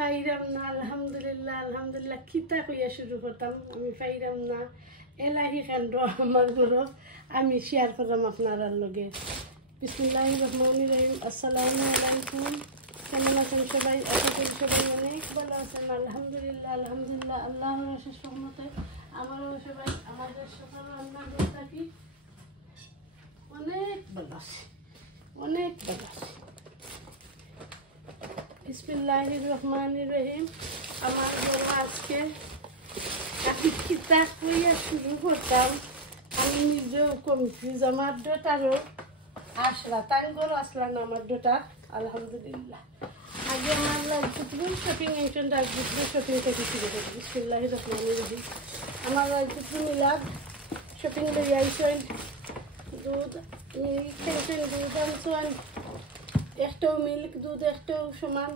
ফাইরাম না আলহামদুলিল্লাহ আলহামদুলিল্লাহ কিতা কইয়া শুরু করতাম আমি ফাইরাম না এলাহি কাণ্ড আমার ঘর আমি শেয়ার করলাম আপনার লগে বিসমিল্লাহির রহমানির রহিম আসসালামু আলাইকুম কেমন আছেন সবাই আশা করি সবাই অনেক ভালো আছেন আলহামদুলিল্লাহ আলহামদুলিল্লাহ আল্লাহর অশেষ রহমতে আমরাও সবাই আমাদের সকাল রান্না করে থাকি অনেক ভালো আছে অনেক ভালো আছে বিসমিল্লাহির রহমানির রহিম আমার ঘর আজকে আমি কিতা কইয়া শুরু করতাম আমি নিজেও কনফিউজ আমার ডটারও আসলা তাঙ্গরও আসলা না আমার ডটা আলহামদুলিল্লাহ আগে আমার রাজপুত্র শপিং একজন রাজপুত্র শপিং থেকে শুরু করি বিসমিল্লাহির রহমানির রহিম আমার রাজপুত্র মিলাদ শপিং লইয়া আইসেন দুধ মিল্ক খেয়েছেন দুধ আনছেন একটাও মিল্ক দুধ একটাও সমান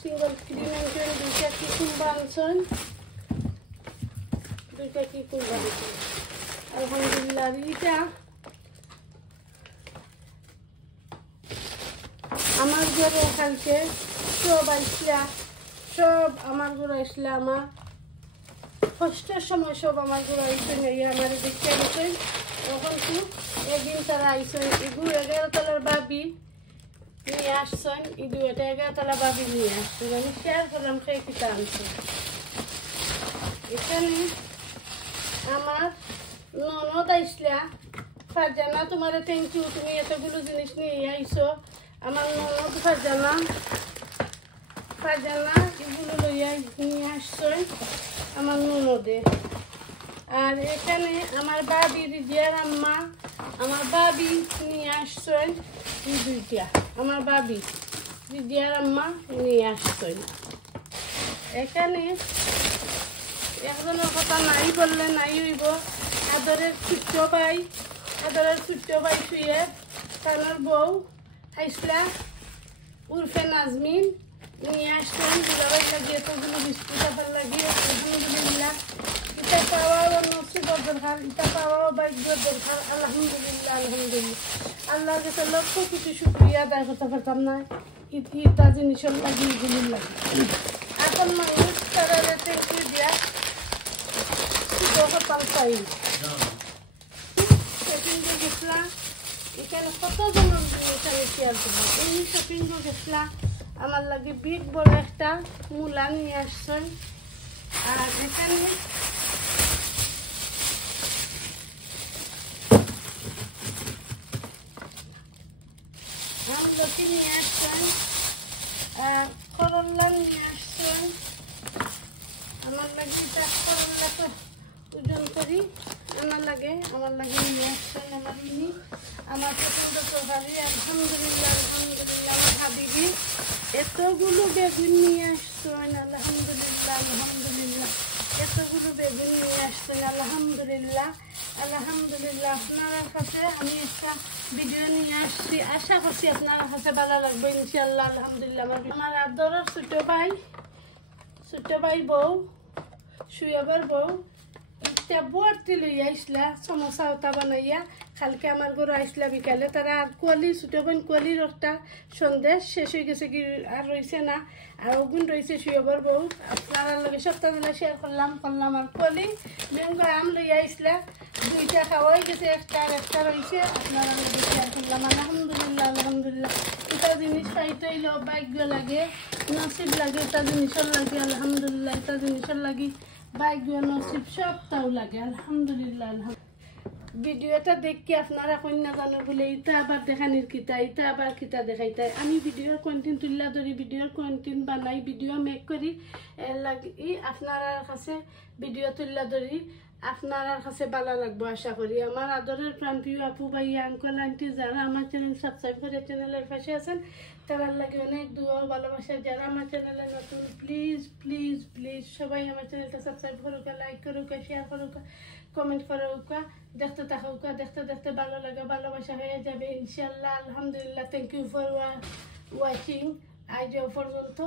সিঙ্গল ক্রিম আনছেন দুইটা কি কুম্বা আনছেন দুইটা কি কুম্বা আনছেন আলহামদুলিল্লাহ এইটা আমার ঘরে কালকে সব আইসলা সব আমার ঘরে আসলে আমার কষ্টের সময় সব আমার ঘরে আইসেন এই আমার দেখতে গেছেন তখন তো একদিন তারা আইসেন এগুলো 11 তলার বাবি নিয়ে আসছেন ইদু এটা 11 তলা বাবি নিয়ে আসছেন আমি শেয়ার করলাম সে কিতা আনছেন এখানে আমার ননদ আইসলা ফারজানা তোমার থ্যাংক ইউ তুমি এতগুলো জিনিস নিয়ে আইসো আমার ননদ ফারজানা এগুলো লইয়া নিয়ে আসছেন আমার ননদে আর এখানে আমার বাবি রিজিয়ার আম্মা আমার বাবি নিয়ে আসছেন এই দুইটা আমার বাবি রিজিয়ার আম্মা নিয়ে আসছেন এখানে একজনের কথা নাই বললে নাই হইব আদরের ছোট্ট ভাই শুয়ে তার বউ আইসলা উর্ফে নাজমিন নিয়ে আসছেন দুলাভাই লাগিয়ে এতগুলো বিস্কুট আবার লাগিয়ে আলহামদুলিল্লাহ এটা পাওয়াও নসিবত দরকার এটা পাওয়াও ভাগ্যের দরকার আলহামদুলিল্লাহ আল্লাহর কাছে লক্ষ কিছু শুক্রিয়া আদায় করতে পারতাম না ইটা জিনিসের লাগে এগুলির লাগে এখন মানুষ তারা থ্যাংক ইউ দিয়া পাল পাই শপিং গেছিলাম এখানে কতজনের এখানে শেয়ার করবো এই শপিং গেছিলাম আমার লাগে বিগ বড় একটা মূলা নিয়ে আসছেন আর এখানে আমলকি নিয়ে আসছেন আর করল্লা নিয়ে আসছেন আমার লাগে করল্লাটা ওজন করি আমার লাগে নিয়ে আসছেন আমার পছন্দ তরকারি আলহামদুলিল্লাহ আমার হাবিবি এতগুলো বেগুন নিয়ে আসছেন আলহামদুলিল্লাহ এতগুলো বেগুন নিয়ে আসছেন আলহামদুলিল্লাহ আপনার কাছে আমি একটা ভিডিও নিয়ে আসছি আশা করছি আপনার কাছে ভালো লাগবে ইনশাআল্লাহ আলহামদুলিল্লাহ আমার আদরের ছোট ভাই বউ সুয়েবার বউ ইটা বর্তি লইয়া আইসলা সমোসা ওটা বানাইয়া কালকে আমার ঘরে আইসলা বিকালে তারা আর ছোট বোন কোয়ালির একটা সন্দেশ শেষ হয়ে গেছে কি আর রয়েছে না আর ওগুন রয়েছে সুয়েবার বউ আপনার লগে সপ্তাহবেলা শেয়ার করলাম আর কোয়ালি ম্যাঙ্গো আম লইয়া আইসলা দুইটা খাওয়াই গেছে একটা রয়েছে আপনারা লগে শেয়ার করলাম আলহামদুলিল্লাহ এটা জিনিস পাইতেই ভাগ্য লাগে নসিব লাগে এটা জিনিসের লাগে আলহামদুলিল্লাহ এটা জিনিসের লাগে ভাগ্য নসিব সবটাও লাগে আলহামদুলিল্লাহ ভিডিওটা দেখি আপনারা কন্যা জানো বলে এটা আবার দেখানির কিতা এটা আবার কিতা দেখাইতে আমি ভিডিওর কন্টেন্ট তুললা ধরি ভিডিওর কন্টেন্ট বানাই ভিডিও মেক করি এর লাগি আপনার কাছে ভিডিও তুললা ধরি আপনার কাছে ভালো লাগবো আশা করি আমার আদরের প্রান্তীয় আপু ভাই আঙ্কল আন্টি যারা আমার চ্যানেল সাবস্ক্রাইব করে চ্যানেলের পাশে আছেন তার লাগে অনেক দোয়া ভালোবাসা যারা আমার চ্যানেলে নতুন প্লিজ সবাই আমার চ্যানেলটা সাবস্ক্রাইব করুক লাইক করুক শেয়ার করুক কমেন্ট করুক দেখতে থাকুক দেখতে ভালো লাগে ভালোবাসা হয়ে যাবে ইনশাআল্লাহ আলহামদুলিল্লাহ থ্যাংক ইউ ফর ওয়াচিং আজ পর্যন্ত